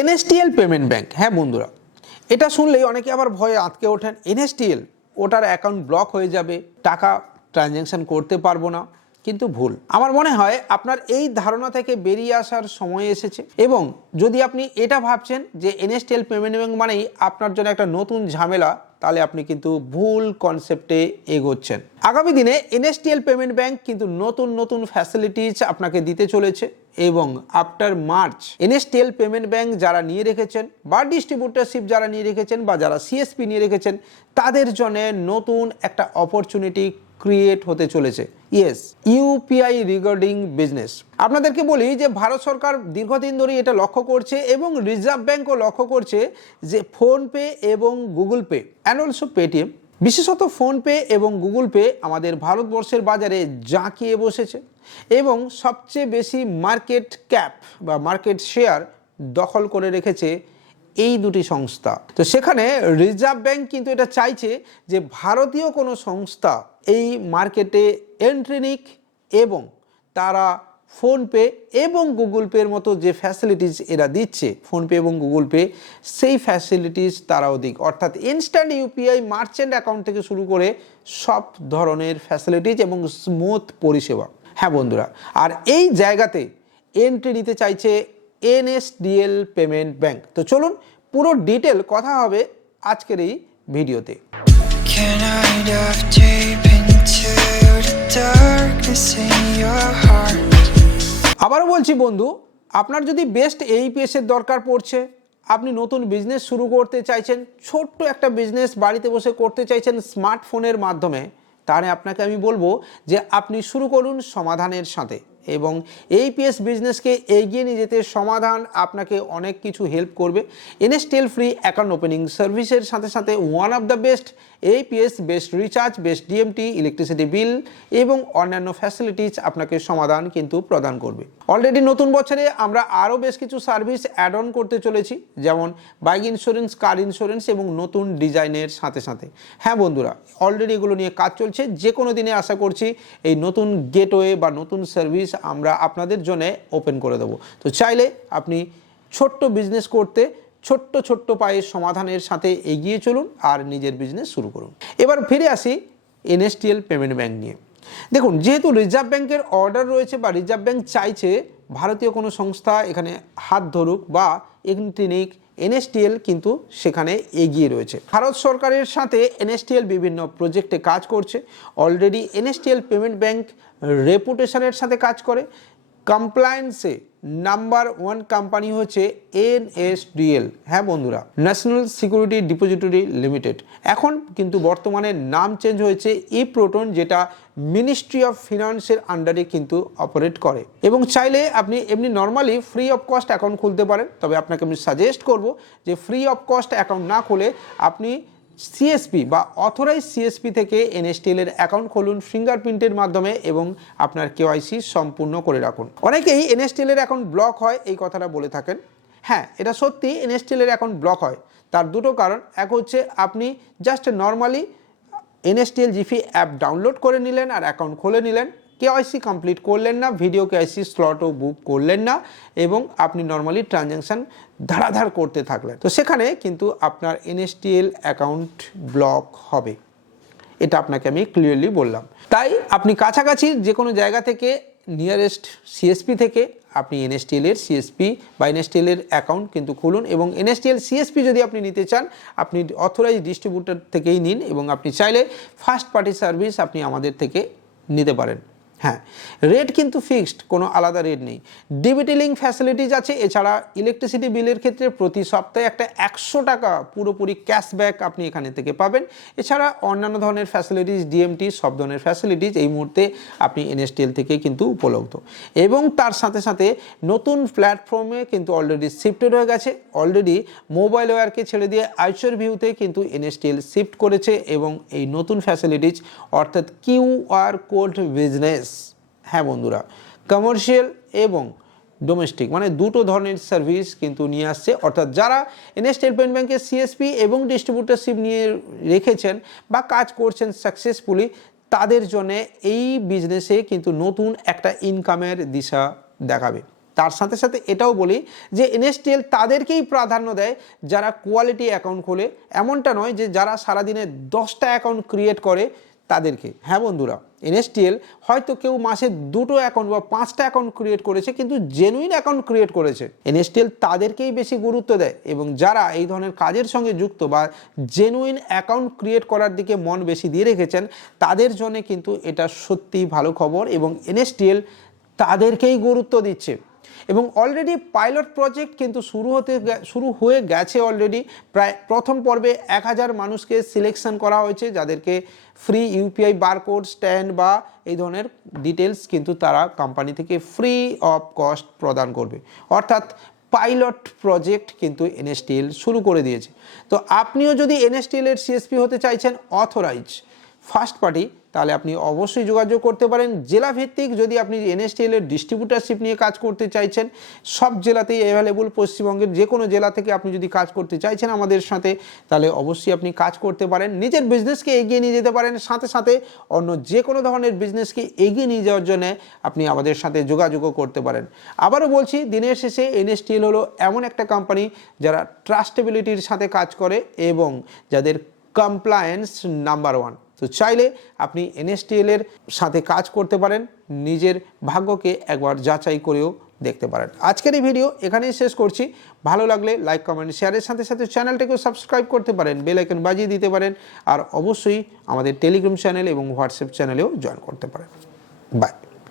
NSTL payment bank হ্যাঁ বন্ধুরা, এটা শুনলেই অনেকে আবার ভয়ে আটকে ওঠেন। এনএসটিএল, ওটার অ্যাকাউন্ট ব্লক হয়ে যাবে, টাকা ট্রানজ্যাকশন করতে পারব না, কিন্তু ভুল। আমার মনে হয় আপনার এই ধারণা থেকে বেরিয়ে আসার সময় এসেছে, এবং যদি আপনি এটা ভাবছেন যে এনএসটিএল পেমেন্ট ব্যাংক মানেই আপনার জন্য একটা নতুন ঝামেলা, তাহলে আপনি কিন্তু ভুল কনসেপ্টে এগোচ্ছেন। আগামী দিনে এনএসটিএল পেমেন্ট ব্যাংক কিন্তু নতুন নতুন ফ্যাসিলিটিস আপনাকে দিতে চলেছে। এবং after March NSDL payment bank যারা নিয়ে রেখেছেন বা ডিস্ট্রিবিউটারশিপ যারা নিয়ে রেখেছেন বা যারা সিএসপি নিয়ে রেখেছেন, তাদের জন্য নতুন একটা অপরচুনিটি ক্রিয়েট হতে চলেছে। ইয়েস ইউপিআই রিগার্ডিং বিজনেস আপনাদেরকে বলি যে ভারত সরকার দীর্ঘদিন ধরে এটা লক্ষ্য করছে এবং রিজার্ভ ব্যাঙ্কও লক্ষ্য করছে যে ফোনপে এবং Google Pay and also Paytm বিশেষত ফোনপে এবং গুগল পে আমাদের ভারতবর্ষের বাজারে জাঁকিয়ে বসেছে এবং সবচেয়ে বেশি মার্কেট ক্যাপ বা মার্কেট শেয়ার দখল করে রেখেছে এই দুটি সংস্থা। তো সেখানে রিজার্ভ ব্যাংক কিন্তু এটা চাইছে যে ভারতীয় কোনো সংস্থা এই মার্কেটে এন্ট্রি নিক এবং তারা ফোনপে এবং গুগল পের মতো যে ফ্যাসিলিটিস এরা দিচ্ছে, ফোনপে এবং গুগল পে, সেই ফ্যাসিলিটিস তারাও দিক। অর্থাৎ ইনস্ট্যান্ট ইউপিআই মার্চেন্ট অ্যাকাউন্ট থেকে শুরু করে সব ধরনের ফ্যাসিলিটিস এবং স্মুথ পরিষেবা। হ্যাঁ বন্ধুরা, আর এই জায়গাতে এন্ট্রি নিতে চাইছে এনএসডিএল পেমেন্ট ব্যাংক তো চলুন, পুরো ডিটেল কথা হবে আজকের এই ভিডিওতে। Can I darkness in your heart? আবারও বলছি বন্ধু, আপনার যদি বেস্ট এইপিএসের দরকার পড়ছে, আপনি নতুন বিজনেস শুরু করতে চাইছেন, ছোট্ট একটা বিজনেস বাড়িতে বসে করতে চাইছেন স্মার্টফোনের মাধ্যমে, তাহলে আপনাকে আমি বলব যে আপনি শুরু করুন সমাধানের সাথে এবং এইপিএস বিজনেসকে এগিয়ে নিয়ে যেতে সমাধান আপনাকে অনেক কিছু হেল্প করবে। NSDL free account opening সার্ভিসের সাথে সাথে one of the best AEPS best recharge best DMT electricity bill এবং অন্যান্য ফ্যাসিলিটিস আপনাকে সমাধান কিন্তু প্রদান করবে। অলরেডি নতুন বছরে আমরা আরও বেশ কিছু সার্ভিস অ্যাড অন করতে চলেছি, যেমন বাইক ইন্স্যুরেন্স কার ইন্স্যুরেন্স এবং নতুন ডিজাইনের সাথে সাথে। হ্যাঁ বন্ধুরা অলরেডি এগুলো নিয়ে কাজ চলছে যে কোনো দিনে আশা করছি এই নতুন গেটওয়ে বা নতুন সার্ভিস আমরা আপনাদের জন্য ওপেন করে দেবো। তো চাইলে আপনি ছোট্ট বিজনেস করতে ছোট্ট ছোট্ট পায়ের সমাধানের সাথে এগিয়ে চলুন আর নিজের বিজনেস শুরু করুন। এবার ফিরে আসি এনএসটিএল পেমেন্ট ব্যাঙ্ক নিয়ে। দেখুন, যেহেতু রিজার্ভ ব্যাংকের অর্ডার রয়েছে বা রিজার্ভ ব্যাংক চাইছে, ভারতীয় কোনো সংস্থা এখানে হাত ধরুক বা এনটিনিক, এনএসটিএল কিন্তু সেখানে এগিয়ে রয়েছে। ভারত সরকারের সাথে এনএসটিএল বিভিন্ন প্রজেক্টে কাজ করছে। অলরেডি এনএসটিএল পেমেন্ট ব্যাংক রেপুটেশনের সাথে কাজ করে। কমপ্লায়েন্সে নাম্বার ওয়ান কোম্পানি হচ্ছে এনএসডিএল। হ্যাঁ বন্ধুরা, ন্যাশনাল সিকিউরিটি ডিপোজিটরি লিমিটেড। এখন কিন্তু বর্তমানে নাম চেঞ্জ হয়েছে ই প্রোটন, যেটা মিনিস্ট্রি অফ ফিনান্সের আন্ডারে কিন্তু অপারেট করে। এবং চাইলে আপনি এমনি normally free of cost account খুলতে পারেন, তবে আপনাকে আমি সাজেস্ট করব যে ফ্রি অফ কস্ট অ্যাকাউন্ট না খুলে আপনি সিএসপি বা অথরাইজ সিএসপি থেকে এনএসটিএল এর অ্যাকাউন্ট খুলুন ফিঙ্গারপ্রিন্টের মাধ্যমে এবং আপনার কেওয়াইসি সম্পূর্ণ করে রাখুন। অনেকেই এনএসটিএল এর অ্যাকাউন্ট ব্লক হয়, এই কথাটা বলে থাকেন। হ্যাঁ এটা সত্যি এনএসটিএল এর অ্যাকাউন্ট ব্লক হয়। তার দুটো কারণ। এক হচ্ছে আপনি just normally NSDL Jiffy app download করে নিলেন আর অ্যাকাউন্ট খুলে নিলেন। কেওয়াইসি কমপ্লিট করলেন না ভিডিও কেওয়াইসি স্লটও বুক করলেন না এবং আপনি নর্মালি ট্রানজ্যাকশান ধারাধার করতে থাকলেন। তো সেখানে কিন্তু আপনার এনএসটিএল অ্যাকাউন্ট ব্লক হবে। এটা আপনাকে আমি ক্লিয়ারলি বললাম। তাই আপনি কাছাকাছি যে কোনো জায়গা থেকে নিয়ারেস্ট সিএসপি থেকে আপনি এনএসটিএল এর সিএসপি বা এনএসটিএল এর অ্যাকাউন্ট কিন্তু খুলুন এবং এনএসটিএল সিএসপি যদি আপনি নিতে চান, আপনি অথরাইজ ডিস্ট্রিবিউটর থেকেই নিন এবং আপনি চাইলে ফার্স্ট পার্টি সার্ভিস আপনি আমাদের থেকে নিতে পারেন। হ্যাঁ রেট কিন্তু ফিক্সড কোনো আলাদা রেট নেই। ডিবিটি লিঙ্ক ফ্যাসিলিটিস আছে, এছাড়া ইলেকট্রিসিটি বিলের ক্ষেত্রে প্রতি সপ্তাহে একটা একশো টাকা পুরোপুরি ক্যাশব্যাক আপনি এখানে থেকে পাবেন। এছাড়া অন্যান্য ধরনের ফ্যাসিলিটিস ডিএমটি সব ধরনের ফ্যাসিলিটিস এই মুহূর্তে আপনি এনএসটিএল থেকে কিন্তু উপলব্ধ। এবং তার সাথে সাথে নতুন প্ল্যাটফর্মে কিন্তু অলরেডি শিফটেড হয়ে গেছে। অলরেডি মোবাইল ওয়ারকে ছেড়ে দিয়ে আইচর ভিউতে কিন্তু এনএসটিএল শিফট করেছে এবং এই নতুন ফ্যাসিলিটিস অর্থাৎ কিউ আর কোড বিজনেস হ্যাঁ বন্ধুরা কমার্শিয়াল এবং ডোমেস্টিক মানে দুটো ধরনের সার্ভিস কিন্তু নিয়ে আসছে। অর্থাৎ যারা এনএস স্টেট পেমেন্ট ব্যাংকের সিএসপি এবং ডিস্ট্রিবিউটারশিপ নিয়ে রেখেছেন বা কাজ করছেন সাকসেসফুলি তাদের জন্য এই বিজনেসে কিন্তু নতুন একটা ইনকামের দিশা দেখাবে। তার সাথে সাথে এটাও বলি যে এনএসটিএল তাদেরকেই প্রাধান্য দেয় যারা কোয়ালিটি অ্যাকাউন্ট খোলে। এমনটা নয় যে যারা সারাদিনে দশটা অ্যাকাউন্ট ক্রিয়েট করে তাদেরকে। হ্যাঁ বন্ধুরা এনএসটিএল হয়তো কেউ মাসে দুটো অ্যাকাউন্ট বা পাঁচটা অ্যাকাউন্ট ক্রিয়েট করেছে, কিন্তু জেনুইন অ্যাকাউন্ট ক্রিয়েট করেছে। এনএসটিএল তাদেরকেই বেশি গুরুত্ব দেয় এবং যারা এই ধরনের কাজের সঙ্গে যুক্ত বা জেনুইন অ্যাকাউন্ট ক্রিয়েট করার দিকে মন বেশি দিয়ে রেখেছেন, তাদের জন্য কিন্তু এটা সত্যিই ভালো খবর এবং এনএসটিএল তাদেরকেই গুরুত্ব দিচ্ছে। এবং অলরেডি পাইলট প্রজেক্ট কিন্তু শুরু হতে শুরু হয়ে গেছে অলরেডি প্রায় প্রথম পর্বে এক হাজার মানুষকে সিলেকশন করা হয়েছে, যাদেরকে ফ্রি ইউপিআই বারকোড স্ট্যান্ড বা এই ধরনের ডিটেলস কিন্তু তারা কোম্পানি থেকে ফ্রি অফ কস্ট প্রদান করবে। অর্থাৎ পাইলট প্রজেক্ট কিন্তু এনএসটিএল শুরু করে দিয়েছে। তো আপনিও যদি এনএসটিএল এর সিএসপি হতে চাইছেন অথরাইজ ফার্স্ট পার্টি, তাহলে আপনি অবশ্যই যোগাযোগ করতে পারেন। জেলা ভিত্তিক যদি আপনি এনএসটিএল এর ডিস্ট্রিবিউটারশিপ নিয়ে কাজ করতে চাইছেন, সব জেলাতেই অ্যাভেলেবল পশ্চিমবঙ্গের যে কোনো জেলা থেকে আপনি যদি কাজ করতে চাইছেন আমাদের সাথে, তাহলে অবশ্যই আপনি কাজ করতে পারেন। নিজের বিজনেসকে এগিয়ে নিয়ে যেতে পারেন। সাথে সাথে অন্য যে কোনো ধরনের বিজনেসকে এগিয়ে নিয়ে যাওয়ার জন্য আপনি আমাদের সাথে যোগাযোগও করতে পারেন। আবারও বলছি, দিনের শেষে এনএসটিএল হলো এমন একটা কোম্পানি যারা ট্রাস্টেবিলিটির সাথে কাজ করে এবং যাদের কমপ্লায়েন্স নাম্বার ওয়ান তো চাইলে আপনি এনএসটিএলের সাথে কাজ করতে পারেন, নিজের ভাগ্যকে একবার যাচাই করেও দেখতে পারেন। আজকের এই ভিডিও এখানেই শেষ করছি। ভালো লাগলে লাইক কমেন্ট শেয়ারের সাথে সাথে চ্যানেলটাকেও সাবস্ক্রাইব করতে পারেন বেল আইকন বাজিয়ে দিতে পারেন, আর অবশ্যই আমাদের টেলিগ্রাম চ্যানেল এবং হোয়াটসঅ্যাপ চ্যানেলেও জয়েন করতে পারেন। বাই